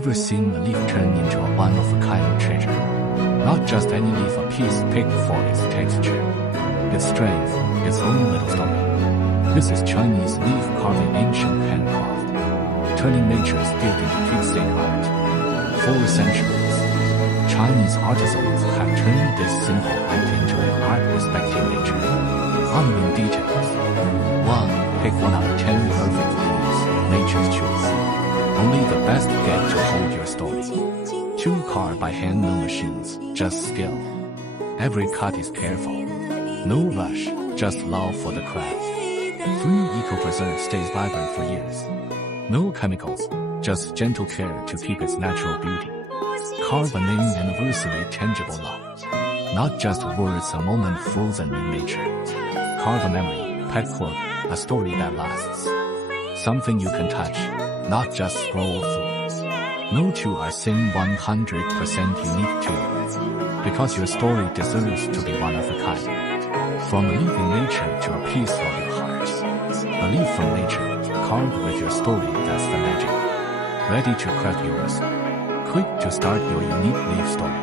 Ever seen a leaf turn into a one-of-a-kind treasure? Not just any leaf, a piece picked for its texture, its strength, its own little story. This is Chinese leaf carving, ancient handcraft, turning nature's gift into keepsake art. For centuries, Chinese artisans have turned this simple act into an art respecting nature, honoring details. 1. Pick 1 out of 10 perfect leaves, nature's choice. Only the best get to hold your story. 2. Carve by hand, no machines, just skill. Every cut is careful. No rush, just love for the craft. 3. Eco-preserve stays vibrant for years. No chemicals, just gentle care to keep its natural beauty. Carve a name, anniversary, tangible love. Not just words, a moment frozen in nature. Carve a memory, pet quirk, a story that lasts. Something you can touch, not just scroll through. No two are same, 100% unique to you, because your story deserves to be one of a kind. From a leaf in nature to a piece of your heart. A leaf from nature, carved with your story, that's the magic. Ready to craft yours. Quick to start your unique leaf story.